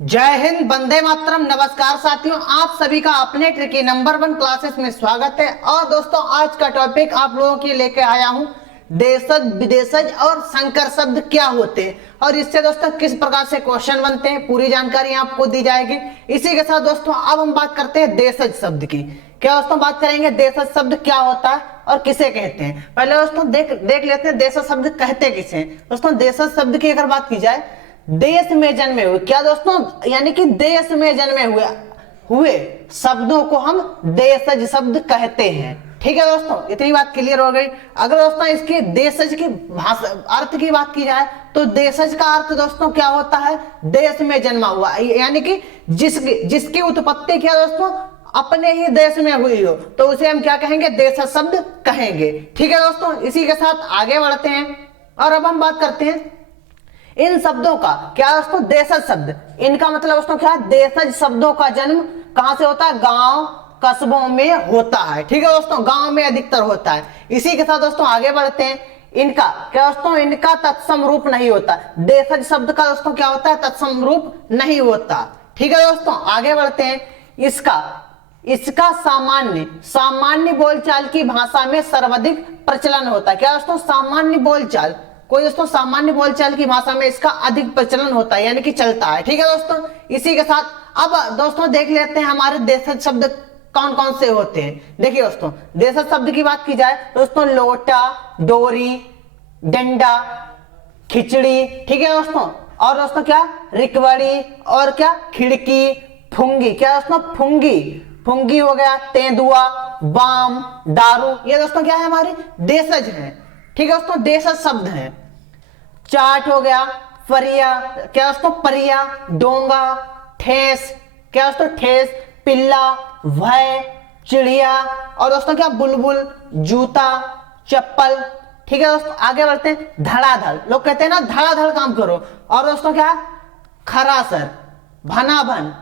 जय हिंद, वंदे मातरम। नमस्कार साथियों, आप सभी का अपने ट्रिकी नंबर 1 क्लासेस में स्वागत है। और दोस्तों, आज का टॉपिक आप लोगों के लेके आया हूं, देशज, विदेशज और संकर शब्द क्या होते हैं और इससे दोस्तों किस प्रकार से क्वेश्चन बनते हैं, पूरी जानकारी आपको दी जाएगी। इसी के साथ दोस्तों अब हम बात करते हैं देशज शब्द की। क्या दोस्तों बात करेंगे देशज शब्द क्या होता है और किसे कहते हैं। पहले दोस्तों देख लेते हैं देशज शब्द कहते किसे हैं। दोस्तों देशज शब्द की अगर बात की जाए, देश में जन्मे हुए, क्या दोस्तों, यानी कि देश में जन्मे हुए शब्दों को हम देशज शब्द कहते हैं। ठीक है दोस्तों, इतनी बात क्लियर हो गई। अगर दोस्तों इसके देशज की भाषा अर्थ की बात की जाए तो देशज का अर्थ दोस्तों क्या होता है, देश में जन्मा हुआ, यानी कि जिसकी उत्पत्ति क्या दोस्तों अपने ही देश में हुई हो तो उसे हम क्या कहेंगे, देशज शब्द कहेंगे। ठीक है दोस्तों, इसी के साथ आगे बढ़ते हैं और अब हम बात करते हैं इन शब्दों का। क्या दोस्तों देशज शब्द, इनका मतलब दोस्तों क्या है, देशज शब्दों का जन्म कहां से होता है, गांव कस्बों में होता है। ठीक है दोस्तों, गांव में अधिकतर होता है। इसी के साथ दोस्तों आगे बढ़ते हैं, इनका क्या दोस्तों, इनका तत्सम रूप नहीं होता। देशज शब्द का दोस्तों क्या होता है, तत्सम रूप नहीं होता। ठीक है दोस्तों, आगे बढ़ते हैं। इसका सामान्य बोलचाल की भाषा में सर्वाधिक प्रचलन होता है। क्या दोस्तों, सामान्य बोलचाल, कोई दोस्तों सामान्य बोलचाल की भाषा में इसका अधिक प्रचलन होता है, यानी कि चलता है। ठीक है दोस्तों, इसी के साथ अब दोस्तों देख लेते हैं हमारे देशज शब्द कौन कौन से होते हैं। देखिए दोस्तों, देशज शब्द की बात की जाए दोस्तों, लोटा, डोरी, डंडा, खिचड़ी। ठीक है दोस्तों, और दोस्तों क्या, रिकवड़ी, और क्या, खिड़की, फुंगी। क्या दोस्तों, फुंगी हो गया, तेंदुआ, बाम, दारू, ये दोस्तों क्या है, हमारे देशज हैं। ठीक है दोस्तों, देशज शब्द हैं। चाट हो गया, फरिया, क्या दोस्तों, परिया, डोंगा, ठेस, क्या दोस्तों, ठेस, पिल्ला, भय, चिड़िया, और दोस्तों क्या, बुलबुल, जूता, चप्पल। ठीक है दोस्तों, आगे बढ़ते हैं। धड़ाधड़, लोग कहते हैं ना धड़ाधड़ काम करो। और दोस्तों क्या, खरासर, भनाभन,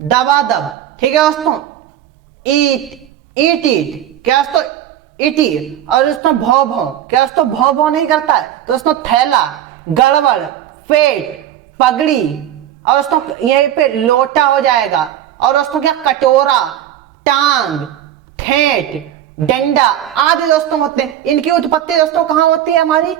दबादब। ठीक है दोस्तों, ईट, क्या दोस्तों, इटी। और दोस्तों भौ, क्या दोस्तों, भौ नहीं करता है दोस्तों, थैला, गड़बड़, पेट, पगड़ी, और दोस्तों यहीं पे लोटा हो जाएगा। और दोस्तों क्या, कटोरा, टांग, ठेठ, डंडा आदि दोस्तों होते हैं। इनकी उत्पत्ति दोस्तों कहां होती है, हमारी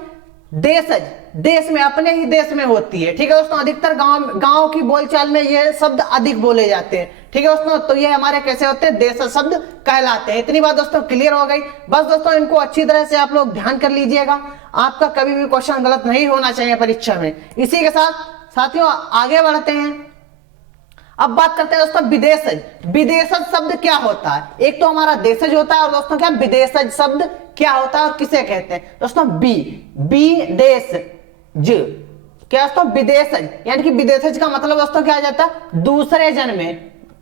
देशज, देश में, अपने ही देश में होती है। ठीक है दोस्तों, अधिकतर गांव की बोलचाल में ये शब्द अधिक बोले जाते हैं। ठीक है दोस्तों, तो ये हमारे कैसे होते हैं, देशज शब्द कहलाते हैं। इतनी बात दोस्तों क्लियर हो गई। बस दोस्तों इनको अच्छी तरह से आप लोग ध्यान कर लीजिएगा, आपका कभी भी क्वेश्चन गलत नहीं होना चाहिए परीक्षा में। इसी के साथ साथियों आगे बढ़ते हैं। अब बात करते हैं दोस्तों विदेशज। विदेशज शब्द क्या होता है, एक तो हमारा देशज होता है और दोस्तों क्या, विदेशज शब्द क्या होता है और किसे कहते हैं। दोस्तों विदेशज, क्या दोस्तों, विदेशज, यानी कि विदेशज का मतलब दोस्तों क्या आ जाता है, दूसरे जन्मे,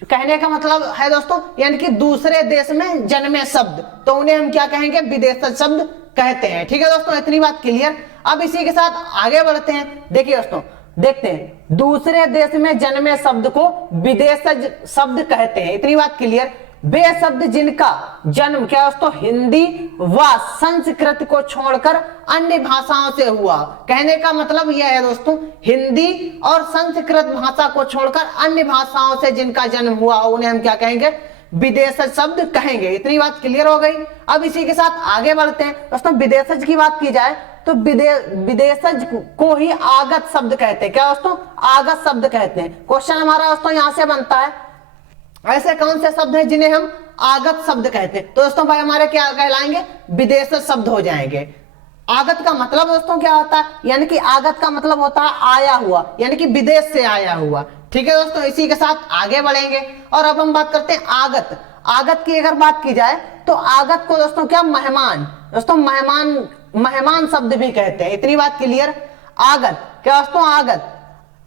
कहने का मतलब है दोस्तों, यानी कि दूसरे देश में जन्मे शब्द, तो उन्हें हम क्या कहेंगे, विदेशज शब्द कहते हैं। ठीक है दोस्तों, इतनी बात क्लियर। अब इसी के साथ आगे बढ़ते हैं। देखिए दोस्तों, देखते हैं, दूसरे देश में जन्मे शब्द को विदेशज शब्द कहते हैं। इतनी बात क्लियर। वे शब्द जिनका जन्म क्या दोस्तों, हिंदी व संस्कृत को छोड़कर अन्य भाषाओं से हुआ। कहने का मतलब यह है दोस्तों, हिंदी और संस्कृत भाषा को छोड़कर अन्य भाषाओं से जिनका जन्म हुआ उन्हें हम क्या कहेंगे, विदेशज शब्द कहेंगे। इतनी बात क्लियर हो गई। अब इसी के साथ आगे बढ़ते हैं दोस्तों। विदेशज की बात की जाए तो विदेशज को ही आगत शब्द कहते हैं। क्या दोस्तों, आगत शब्द कहते हैं। क्वेश्चन हमारा दोस्तों यहां से बनता है, ऐसे कौन से शब्द हैं जिन्हें हम आगत शब्द कहते हैं, तो दोस्तों भाई हमारे क्या कहलाएंगे, विदेशज शब्द हो जाएंगे। आगत का मतलब दोस्तों क्या होता है, यानी कि आगत का मतलब होता है आया हुआ, यानी कि विदेश से आया हुआ। ठीक है दोस्तों, इसी के साथ आगे बढ़ेंगे और अब हम बात करते हैं आगत। आगत की अगर बात की जाए तो आगत को दोस्तों क्या, मेहमान, दोस्तों मेहमान शब्द भी कहते हैं। इतनी बात क्लियर। आगत, क्या दोस्तों,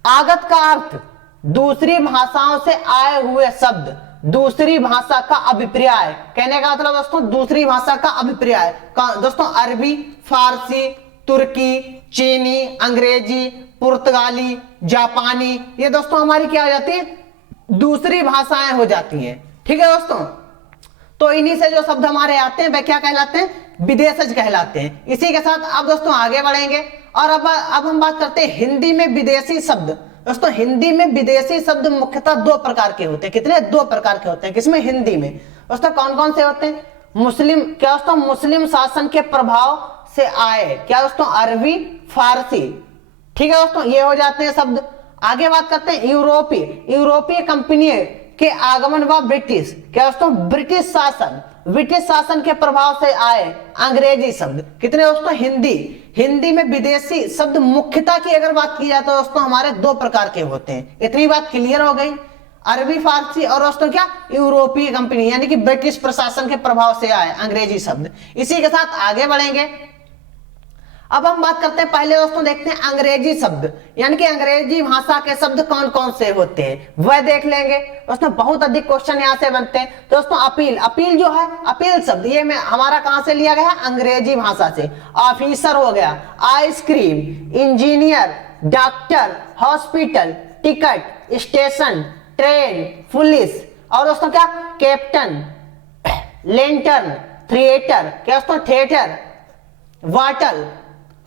आगत का अर्थ दूसरी भाषाओं से आए हुए शब्द, दूसरी भाषा का अभिप्राय। कहने का मतलब दोस्तों दूसरी भाषा का अभिप्राय दोस्तों, अरबी, फारसी, तुर्की, चीनी, अंग्रेजी, पुर्तगाली, जापानी, ये दोस्तों हमारी क्या हो जाती है, दूसरी भाषाएं हो जाती हैं। ठीक है दोस्तों, तो इन्हीं से जो शब्द हमारे आते हैं वे क्या कहलाते हैं, विदेशज कहलाते हैं। इसी के साथ अब दोस्तों आगे बढ़ेंगे और अब हम बात करते हैं हिंदी में विदेशी शब्द। दोस्तों हिंदी में विदेशी शब्द मुख्यतः दो प्रकार के होते हैं। कितने? दो प्रकार के होते हैं। किसमें? हिंदी में। दोस्तों कौन कौन से होते हैं? मुस्लिम, क्या दोस्तों? मुस्लिम शासन के प्रभाव से आए, क्या दोस्तों? अरबी, फारसी। ठीक है दोस्तों, ये हो जाते हैं शब्द। आगे बात करते हैं यूरोपीय कंपनी के आगमन व ब्रिटिश, क्या दोस्तों? ब्रिटिश शासन के प्रभाव से आए अंग्रेजी शब्द। कितने दोस्तों? हिंदी में विदेशी शब्द मुख्यतः की अगर बात की जाए तो दोस्तों हमारे दो प्रकार के होते हैं। इतनी बात क्लियर हो गई। अरबी, फारसी और दोस्तों क्या? यूरोपीय कंपनी यानी कि ब्रिटिश प्रशासन के प्रभाव से आए अंग्रेजी शब्द। इसी के साथ आगे बढ़ेंगे। अब हम बात करते हैं, पहले दोस्तों देखते हैं अंग्रेजी शब्द, यानी कि अंग्रेजी भाषा के शब्द कौन कौन से होते हैं वह देख लेंगे। दोस्तों बहुत अधिक क्वेश्चन यहां से बनते हैं। दोस्तों अपील जो है, अपील शब्द ये में हमारा कहां से लिया गया है? अंग्रेजी भाषा से। ऑफिसर हो गया, ice cream, engineer, doctor, hospital, ticket, station, train, police और दोस्तों क्या? कैप्टन, लेंटर्न, थिएटर, क्या दोस्तों? थिएटर, वाटल,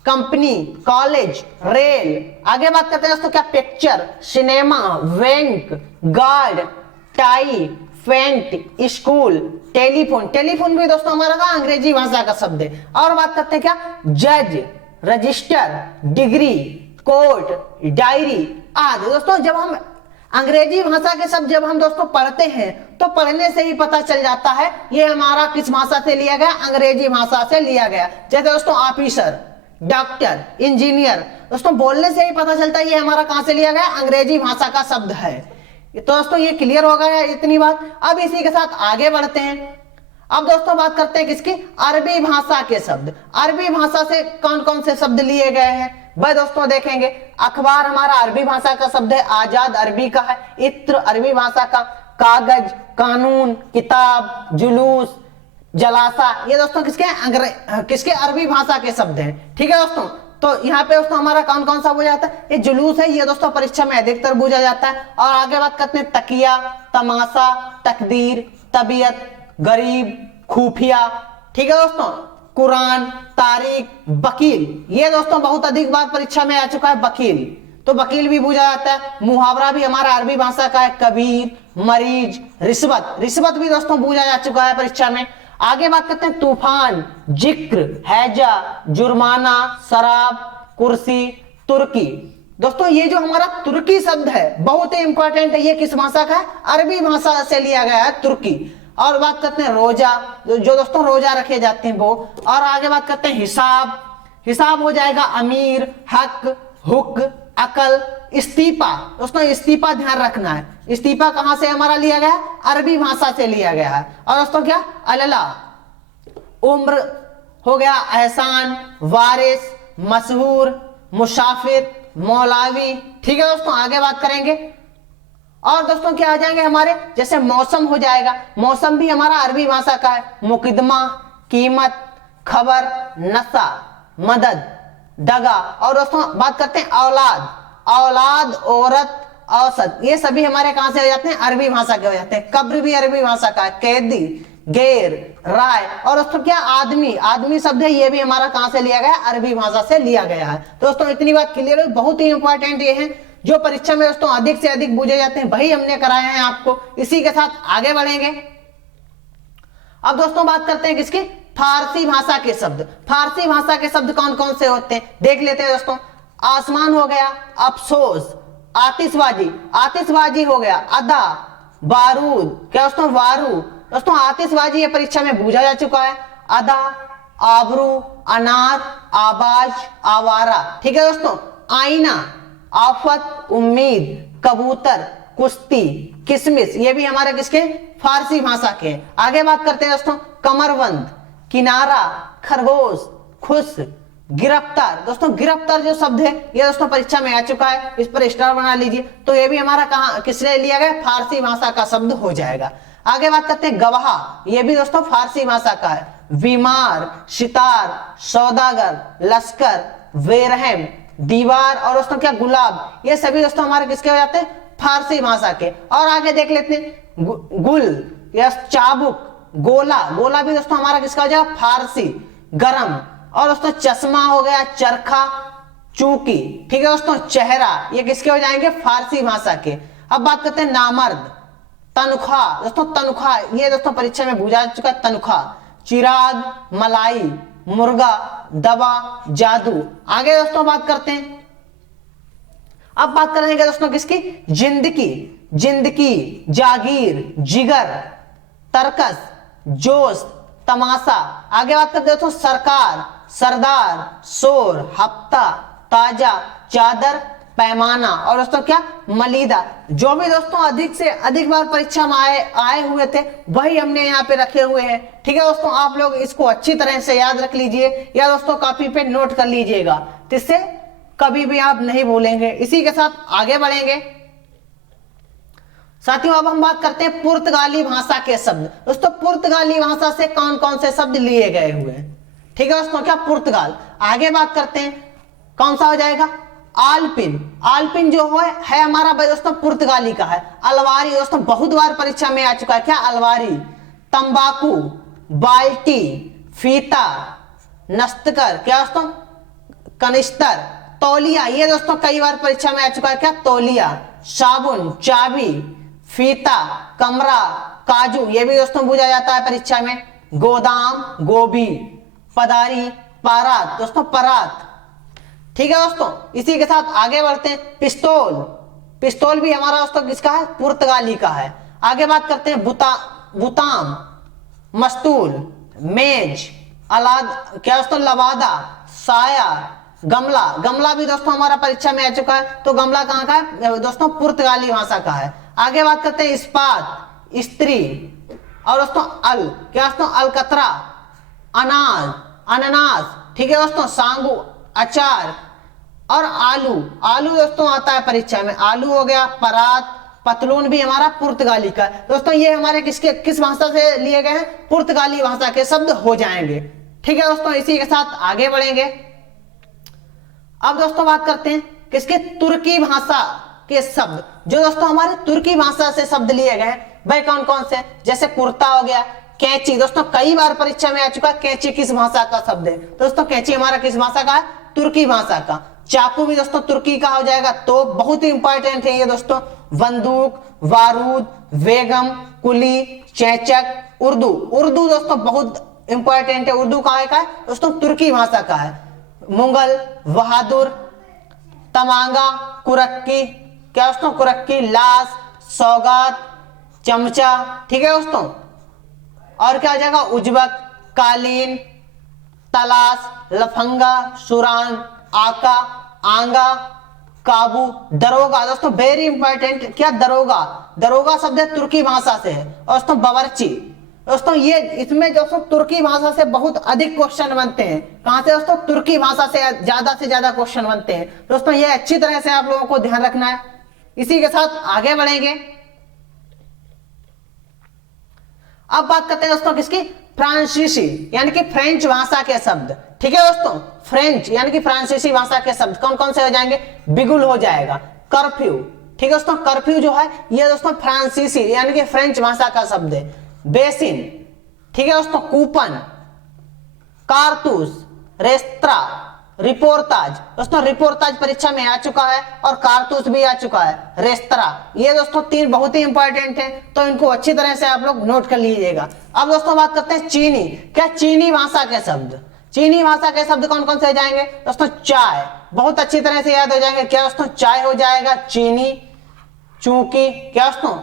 कंपनी, कॉलेज, रेल। आगे बात करते हैं दोस्तों क्या? Picture, cinema, bank, guard, tie, फेंट, स्कूल, टेलीफोन भी दोस्तों हमारा का अंग्रेजी भाषा का शब्द है। और बात करते हैं क्या? जज, रजिस्टर, डिग्री, कोर्ट, डायरी आदि। दोस्तों जब हम अंग्रेजी भाषा के शब्द जब हम दोस्तों पढ़ते हैं तो पढ़ने से ही पता चल जाता है ये हमारा किस भाषा से लिया गया? अंग्रेजी भाषा से लिया गया। जैसे दोस्तों ऑफिसर, डॉक्टर, इंजीनियर, दोस्तों बोलने से ही पता चलता है ये हमारा कहां से लिया गया? अंग्रेजी भाषा का शब्द है। तो दोस्तों ये क्लियर हो गया इतनी बात। अब इसी के साथ आगे बढ़ते हैं। अब दोस्तों बात करते हैं किसकी? अरबी भाषा के शब्द। अरबी भाषा से कौन कौन से शब्द लिए गए हैं भाई दोस्तों देखेंगे। अखबार हमारा अरबी भाषा का शब्द है, आजाद अरबी का है। इत्र अरबी भाषा का, कागज, कानून, किताब, जुलूस, जलासा, ये दोस्तों किसके अरबी भाषा के शब्द हैं। ठीक है दोस्तों, तो यहाँ पे दोस्तों हमारा कौन कौन सा हो जाता है? ये जुलूस है, ये दोस्तों परीक्षा में अधिकतर पूछा जाता है। और आगे बात करते हैं तकिया, तमाशा, तकदीर, तबीयत, गरीब, खुफिया। ठीक है दोस्तों, कुरान, तारीख, वकील, ये दोस्तों बहुत अधिक बार परीक्षा में आ चुका है वकील, तो वकील भी पूछा जाता है। मुहावरा भी हमारा अरबी भाषा का है, कबीर, मरीज, रिश्वत भी दोस्तों पूछा जा चुका है परीक्षा में। आगे बात करते हैं तूफान, जिक्र, हैजा, जुर्माना, शराब, कुर्सी, तुर्की। दोस्तों ये जो हमारा तुर्की शब्द है बहुत ही इंपॉर्टेंट है। ये किस भाषा का है? अरबी भाषा से लिया गया है, तुर्की। और बात करते हैं रोजा, जो दोस्तों रोजा रखे जाते हैं वो। और आगे बात करते हैं हिसाब हो जाएगा अमीर, हक, हुक, अकल, इस्तीफा। दोस्तों इस्तीफा ध्यान रखना है, इस्तीफा कहां से हमारा लिया गया है? अरबी भाषा से लिया गया है। और दोस्तों क्या? अल्ला, उम्र हो गया, एहसान, वारिस, मशहूर, मुसाफिर, मौलावी। ठीक है दोस्तों, आगे बात करेंगे। और दोस्तों क्या आ जाएंगे हमारे? जैसे मौसम हो जाएगा, मौसम भी हमारा अरबी भाषा का है। मुकदमा, कीमत, खबर, नशा, मदद, दगा। और दोस्तों बात करते हैं औलाद, औरत, औसत, ये सभी हमारे कहां से हो जाते हैं? अरबी भाषा के हो जाते हैं। कब्र भी अरबी भाषा का है। कैदी, गैर, राय। और दोस्तों क्या? आदमी शब्द है, ये भी हमारा कहां से लिया गया? अरबी भाषा से लिया गया है। दोस्तों इतनी बात क्लियर है, बहुत ही इंपॉर्टेंट ये है जो परीक्षा में दोस्तों अधिक से अधिक पूछे जाते हैं, वही हमने कराए हैं आपको। इसी के साथ आगे बढ़ेंगे। अब दोस्तों बात करते हैं किसकी? फारसी भाषा के शब्द। फारसी भाषा के शब्द कौन कौन से होते हैं देख लेते हैं दोस्तों। आसमान हो गया, अफसोस, आतिशबाजी हो गया, अदा, बारूद, क्या दोस्तों? वारू। दोस्तों आतिशबाजी ये परीक्षा में पूछा जा चुका है। अदा, आबरू, अनाथ, आवाज, आवारा। ठीक है दोस्तों, आईना, आफत, उम्मीद, कबूतर, कुश्ती, किसमिस, ये भी हमारे किसके? फारसी भाषा के। आगे बात करते हैं दोस्तों कमरबंद, किनारा, खरगोश, खुश, गिरफ्तार। दोस्तों गिरफ्तार जो शब्द है ये दोस्तों परीक्षा में आ चुका है, इस पर स्टार बना लीजिए। तो ये भी हमारा कहां किसने लिया गया? फारसी भाषा का शब्द हो जाएगा। आगे बात करते हैं गवाह, ये भी दोस्तों फारसी भाषा का है। बीमार, सितार, सौदागर, लश्कर, बेरहम, दीवार और दोस्तों क्या? गुलाब, ये सभी दोस्तों हमारे किसके हो जाते हैं? फारसी भाषा के। और आगे देख लेते हैं गुल या चाबुक, गोला भी दोस्तों हमारा किसका हो जाएगा? फारसी। गरम। और दोस्तों चश्मा हो गया, चरखा, चूंकि, ठीक है दोस्तों, चेहरा, ये किसके हो जाएंगे, फारसी भाषा के। अब बात करते हैं नामर्द, तनख्वाह दोस्तों, तनख्वाह ये दोस्तों परीक्षा में पूछा जा चुका है, तनख्वाह। चिराग, मलाई, मुर्गा, दवा, जादू। आगे दोस्तों बात करते हैं, अब बात करेंगे दोस्तों किसकी, जिंदगी, जिंदगी, जागीर, जिगर, तरकस, जोश, तमाशा। आगे बात करते हैं दोस्तों सरकार, सरदार, शोर, हफ्ता, ताजा, चादर, पैमाना, और दोस्तों क्या, मलीदा। जो भी दोस्तों अधिक से अधिक बार परीक्षा में आए हुए थे वही हमने यहाँ पे रखे हुए हैं। ठीक है दोस्तों, आप लोग इसको अच्छी तरह से याद रख लीजिए या दोस्तों कॉपी पे नोट कर लीजिएगा, जिससे कभी भी आप नहीं भूलेंगे। इसी के साथ आगे बढ़ेंगे साथियों। अब हम बात करते हैं पुर्तगाली भाषा के शब्द। दोस्तों पुर्तगाली भाषा से कौन कौन से शब्द लिए गए हुए हैं, ठीक है दोस्तों, क्या, पुर्तगाल। आगे बात करते हैं, कौन सा हो जाएगा, आलपिन। आलपिन जो है हमारा दोस्तों पुर्तगाली का है। अलवारी दोस्तों बहुत बार परीक्षा में आ चुका है, क्या, अलवारी। तंबाकू, बाल्टी, फीता, नस्तकर, क्या दोस्तों, कनिस्तर, तौलिया, ये दोस्तों कई बार परीक्षा में आ चुका है, क्या, तौलिया। साबुन, चाबी, फीता, कमरा, काजू, ये भी दोस्तों पूछा जाता है परीक्षा में। गोदाम, गोभी, पदारी, पारात, दोस्तों परात। ठीक है दोस्तों, इसी के साथ आगे बढ़ते हैं, पिस्तौल। पिस्तौल भी हमारा दोस्तों किसका है, पुर्तगाली का है। आगे बात करते हैं बुताम, मस्तूल, मेज, अलाद, क्या दोस्तों, लवादा, साया, गमला। गमला भी दोस्तों हमारा परीक्षा में आ चुका है, तो गमला कहाँ का है दोस्तों, पुर्तगाली भाषा का है। आगे बात करते हैं इस्पात, स्त्री, और दोस्तों अल, क्या दोस्तों, अलकतरा, अनाज, अनानास, ठीक है दोस्तों, सांगू, अचार, और आलू। आलू दोस्तों आता है परीक्षा में, आलू हो गया। परात, पतलून भी हमारा पुर्तगाली का है। दोस्तों ये हमारे किस भाषा से लिए गए हैं, पुर्तगाली भाषा के शब्द हो जाएंगे। ठीक है दोस्तों, इसी के साथ आगे बढ़ेंगे। अब दोस्तों बात करते हैं किसके, तुर्की भाषा के शब्द, जो दोस्तों हमारे तुर्की भाषा से शब्द लिए गए भाई कौन कौन से, जैसे कुर्ता हो गया, कैंची, दोस्तों कई बार परीक्षा में आ चुका है, कैंची किस भाषा का शब्द है, दोस्तों कैंची हमारा किस भाषा का है, तुर्की भाषा का। चाकू भी दोस्तों तुर्की का हो जाएगा, तो बहुत ही इंपॉर्टेंट है ये दोस्तों। बंदूक, बारूद, बेगम, कुली, चेचक, उर्दू। उर्दू दोस्तों बहुत इंपॉर्टेंट है, उर्दू कहाँ का है दोस्तों, तुर्की भाषा का है। मुगल, बहादुर, तमांगा, कुरक्की, क्या दोस्तों, कुरक्की, लाश, सौगात, चमचा, ठीक है दोस्तों। और क्या हो जाएगा, उज्बक, कालीन, तलाश, लफंगा, सुरान, आका, आंगा, काबू, दरोगा, दोस्तों वेरी इंपॉर्टेंट, क्या, दरोगा। दरोगा शब्द है तुर्की भाषा से है। और दोस्तों बावर्ची, दोस्तों ये इसमें दोस्तों तुर्की भाषा से बहुत अधिक क्वेश्चन बनते हैं। कहां से दोस्तों, तुर्की भाषा से ज्यादा क्वेश्चन बनते हैं। दोस्तों ये अच्छी तरह से आप लोगों को ध्यान रखना है। इसी के साथ आगे बढ़ेंगे। अब बात करते हैं दोस्तों किसकी, फ्रांसीसी यानी कि फ्रेंच भाषा के शब्द। ठीक है दोस्तों, फ्रेंच यानी कि फ्रांसीसी भाषा के शब्द कौन कौन से हो जाएंगे, बिगुल हो जाएगा, कर्फ्यू, ठीक है दोस्तों, कर्फ्यू जो है ये दोस्तों फ्रांसीसी यानी कि फ्रेंच भाषा का शब्द है। बेसिन, ठीक है दोस्तों, कूपन, कारतूस, रेस्त्रा, रिपोर्टाज, दोस्तों रिपोर्टाज परीक्षा में आ चुका है और कारतूस भी आ चुका है। रेस्त्रा, ये दोस्तों तीन बहुत ही इंपॉर्टेंट है, तो इनको अच्छी तरह से आप लोग नोट कर लीजिएगा। अब दोस्तों बात करते हैं चीनी, क्या, चीनी भाषा के शब्द। चीनी भाषा के शब्द कौन कौन से जाएंगे दोस्तों, चाय, बहुत अच्छी तरह से याद हो जाएंगे, क्या दोस्तों, चाय हो जाएगा, चीनी, चूंकि, क्या दोस्तों,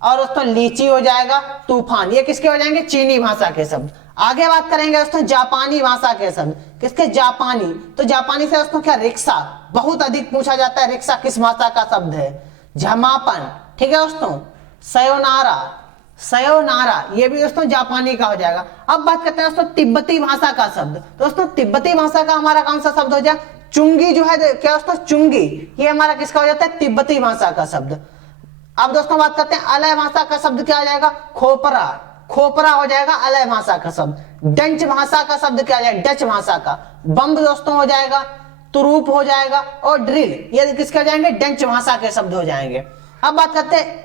और दोस्तों लीची हो जाएगा, तूफान, ये किसके हो जाएंगे, चीनी भाषा के शब्द। आगे बात करेंगे दोस्तों जापानी भाषा के शब्द, किसके, जापानी। तो जापानी से दोस्तों क्या, रिक्शा, बहुत अधिक पूछा जाता है, रिक्शा किस भाषा का शब्द है, झमापन, ठीक है दोस्तों, सयोनारा, सयोनारा, ये भी दोस्तों जापानी का हो जाएगा। अब बात करते हैं दोस्तों तिब्बती भाषा का शब्द। दोस्तों तिब्बती भाषा का हमारा कौन सा शब्द हो जाए, चुंगी जो है, क्या दोस्तों, चुंगी, ये हमारा किसका हो जाता है, तिब्बती भाषा का शब्द। अब दोस्तों बात करते हैं अलय भाषा का शब्द, क्या हो जाएगा, खोपरा, खोपरा हो जाएगा अलय भाषा का शब्द। डच भाषा का शब्द क्या हो जाएगा, डच भाषा का। बम्ब दोस्तों हो जाएगा, तुरूप हो जाएगा, और ड्रिल, ये किसके हो जाएंगे, डच भाषा के शब्द हो जाएंगे। अब बात करते हैं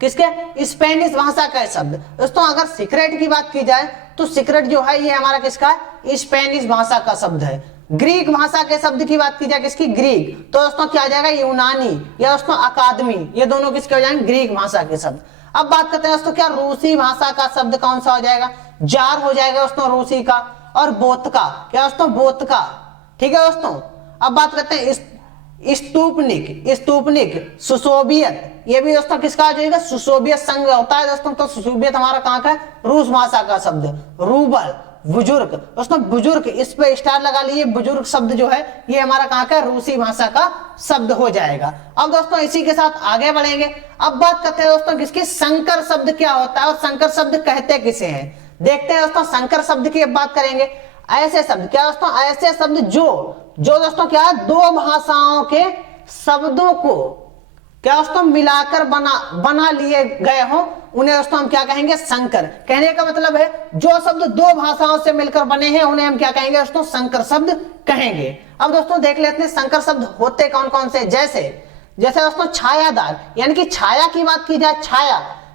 किसके, स्पेनिश भाषा का शब्द। दोस्तों अगर सिगरेट की बात की जाए तो सिगरेट जो है ये हमारा किसका है, स्पेनिश भाषा का शब्द है। ग्रीक भाषा के शब्द की बात की जाए, किसकी? ग्रीक, तो दोस्तों क्या आ जाएगा? यूनानी या दोस्तों अकादमी, ये दोनों किसके हो जाएंगे? ग्रीक भाषा के शब्द। अब बात करते हैं दोस्तों क्या रूसी भाषा का शब्द कौन सा हो जाएगा? जार हो जाएगा दोस्तों रूसी का, और बोतका, क्या दोस्तों? बोतका, ठीक है दोस्तों। अब बात करते हैं स्तूपनिक, स्तूपनिक सुसोवियत, ये भी दोस्तों किसका आ जाएगा? सुसोवियत संघ होता है दोस्तों, तो सुसोवियत हमारा कहाँ का है? रूस भाषा का शब्द। रूबल, बुजुर्ग, दोस्तों बुजुर्ग, इस पे स्टार लगा लिए, बुजुर्ग शब्द जो है ये हमारा कहाँ का? रूसी भाषा का शब्द हो जाएगा। अब दोस्तों इसी के साथ आगे बढ़ेंगे। अब बात करते हैं दोस्तों किसकी? संकर शब्द क्या होता है और संकर शब्द कहते किसे हैं? देखते हैं दोस्तों संकर शब्द की अब बात करेंगे। ऐसे शब्द, क्या दोस्तों? ऐसे शब्द जो दोस्तों क्या है? दो भाषाओं के शब्दों को क्या दोस्तों मिलाकर बना लिए गए हो, उन्हें दोस्तों हम क्या कहेंगे? संकर। कहने का मतलब है जो शब्द दो भाषाओं से मिलकर बने हैं उन्हें हम क्या कहेंगे दोस्तों? संकर शब्द कहेंगे। अब दोस्तों देख लेते हैं संकर शब्द होते कौन कौन से। जैसे दोस्तों छायादार, यानी कि छाया की बात की जाए,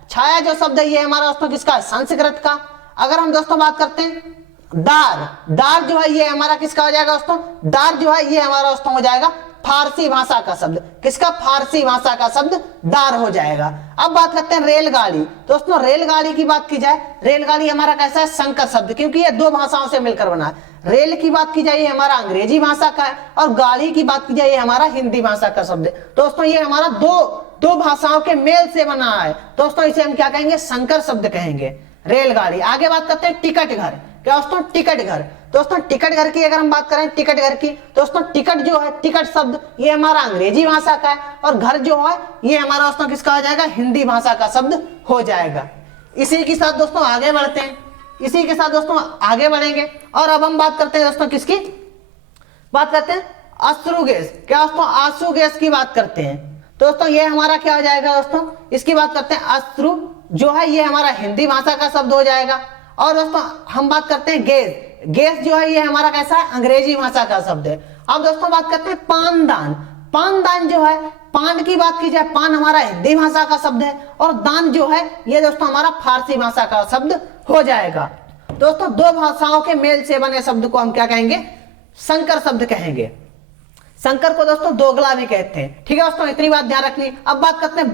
छाया जो शब्द है ये हमारा दोस्तों किसका? संस्कृत का। अगर हम दोस्तों बात करते हैं दार जो है ये हमारा किसका हो जाएगा दोस्तों? दार जो है ये हमारा दोस्तों हो जाएगा फारसी भाषा का शब्द। किसका? फारसी भाषा का शब्द दार हो जाएगा। अब बात करते हैं रेलगाड़ी। दोस्तों रेलगाड़ी की बात की जाए, रेलगाड़ी हमारा कैसा है? संकर शब्द, क्योंकि ये दो भाषाओं से मिलकर बना है। रेल की बात की जाए ये हमारा अंग्रेजी भाषा का है, और गाड़ी की बात की जाए ये हमारा हिंदी भाषा का शब्द है। दोस्तों ये हमारा दो भाषाओं के मेल से बना है, दोस्तों इसे हम क्या कहेंगे? संकर शब्द कहेंगे, रेलगाड़ी। आगे बात करते हैं टिकट घर। क्या दोस्तों? टिकट घर। दोस्तों टिकट घर की अगर हम बात करें, टिकट घर की, दोस्तों टिकट जो है, टिकट शब्द ये हमारा अंग्रेजी भाषा का है, और घर जो है ये हमारा दोस्तों किसका हो जाएगा? हिंदी भाषा का शब्द हो जाएगा। इसी के साथ दोस्तों आगे बढ़ते हैं, इसी के साथ दोस्तों आगे बढ़ेंगे। और अब हम बात करते हैं दोस्तों किसकी? बात करते हैं अश्रु गैस। क्या दोस्तों? आंसू गैस की बात करते हैं। दोस्तों ये हमारा क्या हो जाएगा दोस्तों? इसकी बात करते हैं अश्रु जो है ये हमारा हिंदी भाषा का शब्द हो जाएगा। और दोस्तों हम बात करते हैं गैस जो है ये हमारा कैसा है? अंग्रेजी भाषा का शब्द है। अब दोस्तों बात करते हैं पानदान जो है, पान की बात की जाए, पान हमारा हिंदी भाषा का शब्द है, और दान जो है ये दोस्तों हमारा फारसी भाषा का शब्द हो जाएगा। दोस्तों दो भाषाओं के मेल से बने शब्द को हम क्या कहेंगे? संकर शब्द कहेंगे। संकर को दोस्तों दोगला भी कहते हैं। ठीक है दोस्तों, इतनी बात ध्यान रखनी। अब बात करते हैं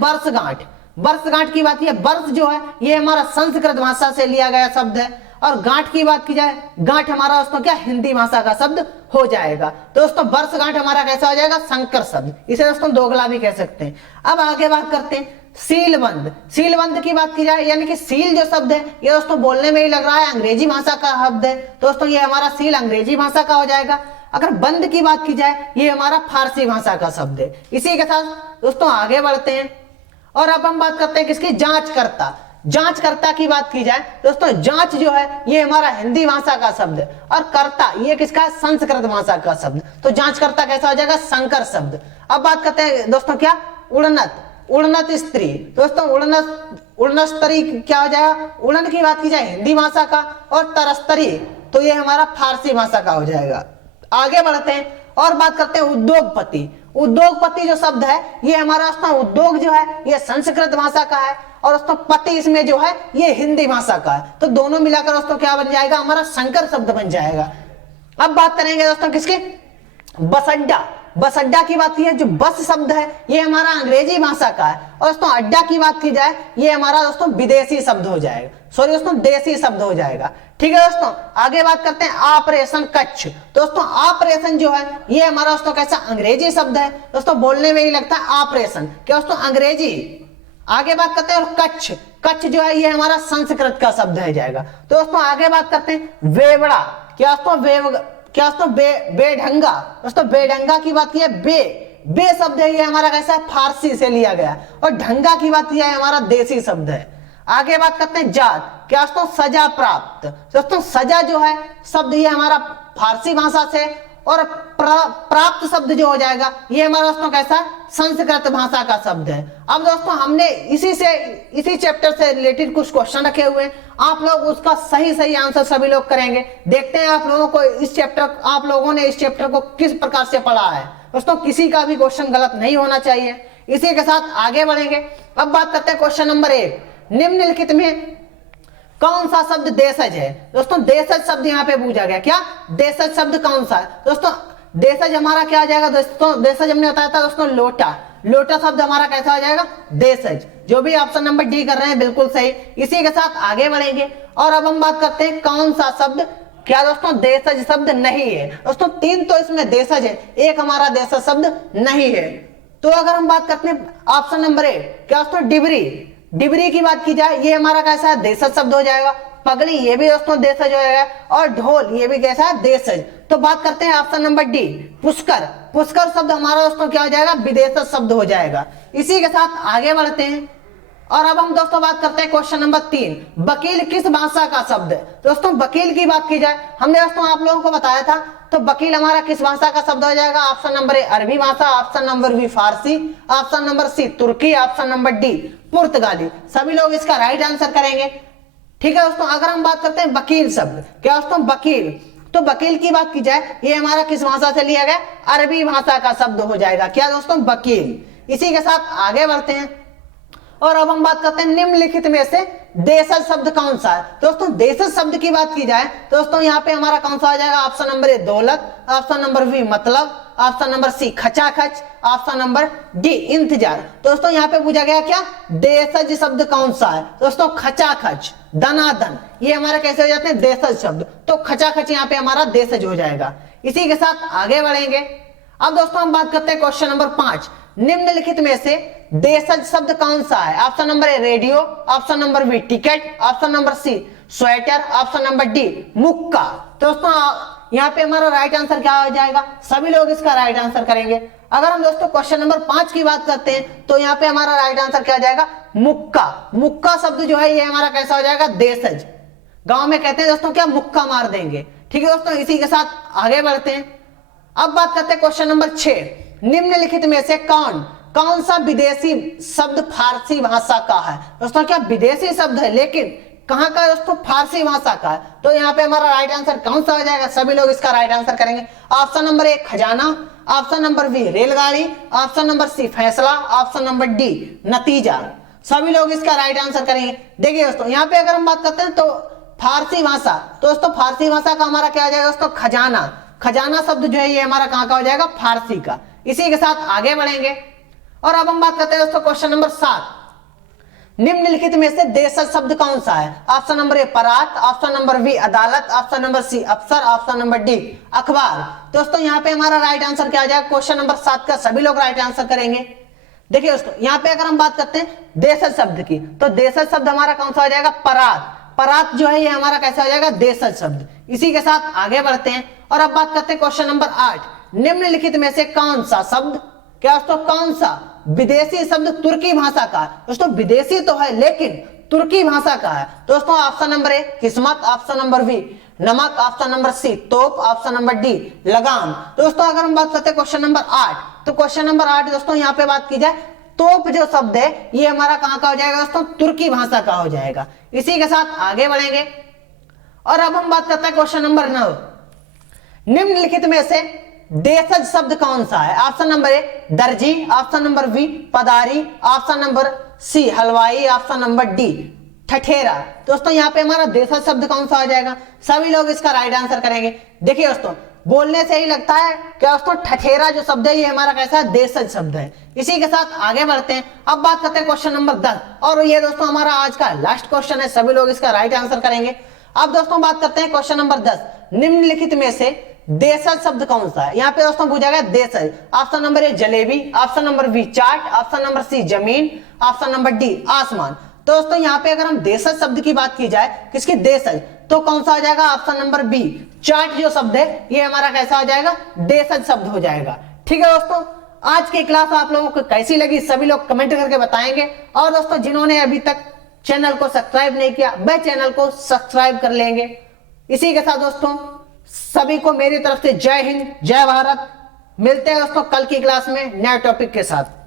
वर्षगांठ की बात, ये वर्ष जो है ये हमारा संस्कृत भाषा से लिया गया शब्द है, और गांठ की बात की जाए, गांठ हमारा दोस्तों क्या? हिंदी भाषा का शब्द हो जाएगा। दोस्तों वर्षगांठ हमारा कैसा हो जाएगा? संकर शब्द, इसे दोस्तों दोगला भी कह सकते हैं। अब आगे बात करते हैं सीलबंद की बात की जाए, यानी कि सील जो शब्द है ये दोस्तों बोलने में ही लग रहा है अंग्रेजी भाषा का शब्द है, दोस्तों ये हमारा सील अंग्रेजी भाषा का हो जाएगा। अगर बंद की बात की जाए ये हमारा फारसी भाषा का शब्द है। इसी के साथ दोस्तों आगे बढ़ते हैं, और अब हम बात करते हैं किसकी? जांचकर्ता की बात की जाए, दोस्तों जांच जो है ये हमारा हिंदी भाषा का शब्द है, और कर्ता ये किसका? संस्कृत भाषा का शब्द। तो जांचकर्ता कैसा हो जाएगा? संकर शब्द। अब बात करते हैं दोस्तों क्या? उड़नत स्त्री। दोस्तों उड़नत स्त्री क्या हो जाएगा? उड़न की बात की जाए हिंदी भाषा का, और तरस्तरी तो ये हमारा फारसी भाषा का हो जाएगा। आगे बढ़ते हैं और बात करते हैं उद्योगपति जो शब्द है ये हमारा दोस्तों उद्योग जो है ये संस्कृत भाषा का है, और दोस्तों पति इसमें जो है ये हिंदी भाषा का है। तो दोनों मिलाकर दोस्तों क्या बन जाएगा? हमारा संकर शब्द बन जाएगा। अब बात करेंगे दोस्तों किसकी? बस अड्डा की बात की है, जो बस शब्द है ये हमारा अंग्रेजी भाषा का है, और दोस्तों अड्डा की बात की जाए ये हमारा दोस्तों विदेशी शब्द हो जाएगा, सॉरी दोस्तों देसी शब्द हो जाएगा। ठीक है दोस्तों, आगे बात करते हैं ऑपरेशन कच्छ। दोस्तों ऑपरेशन जो है ये हमारा दोस्तों कैसा? अंग्रेजी शब्द है, दोस्तों बोलने में ही लगता है ऑपरेशन, क्या दोस्तों? अंग्रेजी। आगे बात करते हैं और कच्छ जो है ये हमारा संस्कृत का शब्द है जाएगा। तो दोस्तों आगे बात करते हैं वेवड़ा। क्या दोस्तों? बेढंगा। दोस्तों बेढंगा की बात की है, बे शब्द है ये हमारा कैसा है? फारसी से लिया गया, और ढंगा की बात की है हमारा देसी शब्द है। आगे बात करते हैं जात। क्या दोस्तों? सजा प्राप्त। दोस्तों सजा जो है शब्द ये हमारा फारसी भाषा से, और प्राप्त शब्द जो हो जाएगा ये हमारा दोस्तों कैसा? संस्कृत भाषा का शब्द है। अब दोस्तों हमने इसी चैप्टर से रिलेटेड कुछ क्वेश्चन रखे हुए हैं, आप लोग उसका सही आंसर सभी लोग करेंगे। देखते हैं आप लोगों ने इस चैप्टर को किस प्रकार से पढ़ा है। दोस्तों किसी का भी क्वेश्चन गलत नहीं होना चाहिए। इसी के साथ आगे बढ़ेंगे। अब बात करते हैं क्वेश्चन नंबर 1। निम्नलिखित में कौन सा शब्द देशज है? दोस्तों देशज शब्द यहाँ पे पूछा गया, क्या देशज शब्द कौन सा है? दोस्तों देशज हमारा क्या आ जाएगा? दोस्तों देशज हमने बताया था दोस्तों लोटा, लोटा शब्द हमारा कैसा आ जाएगा? देशज। जो भी ऑप्शन नंबर डी कर रहे हैं बिल्कुल सही। इसी के साथ आगे बढ़ेंगे और अब हम बात करते हैं कौन सा शब्द क्या दोस्तों देशज शब्द नहीं है। दोस्तों 3 तो इसमें देशज है, एक हमारा देशज शब्द नहीं है। तो अगर हम बात करते हैं ऑप्शन नंबर ए, क्या दोस्तों डिबरी, डिबरी की बात की जाए ये हमारा कैसा है? देशज शब्द हो जाएगा। पगड़ी ये भी दोस्तों देशज हो जाएगा और ढोल ये भी कैसा है? देशज। तो बात करते हैं option number D Pushkar, Pushkar शब्द हमारा दोस्तों क्या हो जाएगा? विदेशज शब्द हो जाएगा। इसी के साथ आगे बढ़ते हैं और अब हम दोस्तों बात करते हैं क्वेश्चन नंबर 3, वकील किस भाषा का शब्द है? दोस्तों वकील की बात की जाए हमने दोस्तों आप लोगों को बताया था, तो वकील हमारा किस भाषा का शब्द हो जाएगा? ऑप्शन नंबर ए अरबी भाषा, ऑप्शन नंबर बी फारसी, ऑप्शन नंबर सी तुर्की, ऑप्शन नंबर डी पुर्तगाली। सभी लोग इसका राइट आंसर करेंगे। ठीक है दोस्तों, अगर हम बात करते हैं वकील शब्द, क्या दोस्तों वकील, तो वकील की बात की जाए ये हमारा किस भाषा से लिया गया? अरबी भाषा का शब्द हो जाएगा, क्या दोस्तों? वकील। इसी के साथ आगे बढ़ते हैं और अब हम बात करते हैं निम्नलिखित में से देशज शब्द कौन सा है? दोस्तों देशज शब्द की बात की जाए दोस्तों यहाँ पे हमारा कौन सा आ जाएगा? ऑप्शन नंबर ए दौलत, ऑप्शन नंबर बी मतलब, ऑप्शन नंबर सी खचाखच, ऑप्शन नंबर डी इंतजार। दोस्तों यहाँ पे पूछा गया क्या देशज शब्द कौन सा है? दोस्तों खचाखच, दनादन ये हमारा कैसे हो जाते हैं? देशज शब्द। तो खचाखच यहाँ पे हमारा देशज हो जाएगा। इसी के साथ आगे बढ़ेंगे। अब दोस्तों हम बात करते हैं क्वेश्चन नंबर 5, निम्नलिखित में से देशज शब्द कौन सा है? Option number A radio, option number B ticket, option number C sweater, option number D मुक्का। दोस्तों यहाँ पे हमारा राइट आंसर क्या हो जाएगा? सभी लोग इसका राइट आंसर करेंगे। अगर हम दोस्तों क्वेश्चन नंबर 5 की बात करते हैं तो यहाँ पे हमारा राइट आंसर क्या हो जाएगा? मुक्का। मुक्का शब्द जो है ये हमारा कैसा हो जाएगा? देशज। गांव में कहते हैं दोस्तों क्या मुक्का मार देंगे। ठीक है दोस्तों, इसी के साथ आगे बढ़ते हैं। अब बात करते हैं क्वेश्चन नंबर 6, निम्नलिखित में से कौन सा विदेशी शब्द फारसी भाषा का है? दोस्तों क्या विदेशी शब्द है लेकिन कहां का दोस्तों? फारसी भाषा का है। तो यहाँ पे हमारा राइट आंसर कौन सा हो जाएगा? सभी लोग इसका राइट आंसर करेंगे। ऑप्शन नंबर ए खजाना, ऑप्शन नंबर बी रेलगाड़ी, ऑप्शन नंबर सी फैसला, ऑप्शन नंबर डी नतीजा। सभी लोग इसका राइट आंसर करेंगे। देखिए दोस्तों यहाँ पे अगर हम बात करते हैं तो फारसी भाषा, तो दोस्तों फारसी भाषा का हमारा क्या हो जाएगा दोस्तों? खजाना। खजाना शब्द जो है ये हमारा कहां का हो जाएगा? फारसी का। इसी के साथ आगे बढ़ेंगे और अब हम बात करते हैं दोस्तों क्वेश्चन नंबर 7, निम्नलिखित में से देशज शब्द कौन सा है? ऑप्शन नंबर ए परात, ऑप्शन नंबर बी अदालत, ऑप्शन नंबर सी अफसर, ऑप्शन नंबर डी अखबार। दोस्तों यहाँ पे हमारा राइट आंसर क्या आ जाएगा? क्वेश्चन नंबर 7 का सभी लोग राइट आंसर करेंगे। देखिए दोस्तों यहाँ पे अगर हम बात करते हैं देशज शब्द की, तो देशज शब्द हमारा कौन सा हो जाएगा? परात। परात जो है ये हमारा कैसा हो जाएगा? देशज शब्द। इसी के साथ आगे बढ़ते हैं और अब बात करते हैं क्वेश्चन नंबर 8, निम्नलिखित में से कौन सा शब्द, क्या दोस्तों कौन सा विदेशी शब्द तुर्की भाषा का? दोस्तों विदेशी तो है लेकिन तुर्की भाषा का है। दोस्तों ऑप्शन नंबर ए किस्मत, ऑप्शन नंबर बी नमक, ऑप्शन नंबर सी तोप, ऑप्शन नंबर डी लगाम। दोस्तों अगर हम बात करते हैं क्वेश्चन नंबर 8, तो क्वेश्चन नंबर 8 दोस्तों यहाँ पे बात की जाए तोप जो शब्द है ये हमारा कहां का हो जाएगा दोस्तों? तुर्की भाषा का हो जाएगा। इसी के साथ आगे बढ़ेंगे और अब हम बात करते हैं क्वेश्चन नंबर 9, निम्नलिखित में से देशज शब्द कौन सा है? ऑप्शन नंबर ए दर्जी, ऑप्शन नंबर बी पदारी, ऑप्शन नंबर सी हलवाई, ऑप्शन नंबर डी ठठेरा। दोस्तों यहाँ पे हमारा देशज शब्द कौन सा हो जाएगा? सभी लोग इसका राइट आंसर करेंगे। देखिए दोस्तों बोलने से ही लगता है कि दोस्तों ठठेरा जो शब्द है ये हमारा कैसा है? देशज शब्द है। इसी के साथ आगे बढ़ते हैं। अब बात करते हैं क्वेश्चन नंबर 10 और ये दोस्तों हमारा आज का लास्ट क्वेश्चन है, सभी लोग इसका राइट आंसर करेंगे। अब दोस्तों बात करते हैं क्वेश्चन नंबर 10, निम्नलिखित में से देशज शब्द कौन सा है? यहाँ पे दोस्तों पूछा गया देशज। Option number A jalebi, option number B chaat, option number C जमीन, ऑप्शन नंबर डी आसमान। दोस्तों यहाँ पे अगर हम देशज शब्द की बात की जाए, किसकी? देशज, तो कौन सा हो जाएगा? ऑप्शन नंबर बी चाट जो शब्द है ये हमारा कैसा हो जाएगा? देशज शब्द हो जाएगा। ठीक है दोस्तों, आज की क्लास आप लोगों को कैसी लगी सभी लोग कमेंट करके बताएंगे। और दोस्तों जिन्होंने अभी तक चैनल को सब्सक्राइब नहीं किया वह चैनल को सब्सक्राइब कर लेंगे। इसी के साथ दोस्तों सभी को मेरी तरफ से जय हिंद, जय भारत। मिलते हैं दोस्तों कल की क्लास में नए टॉपिक के साथ।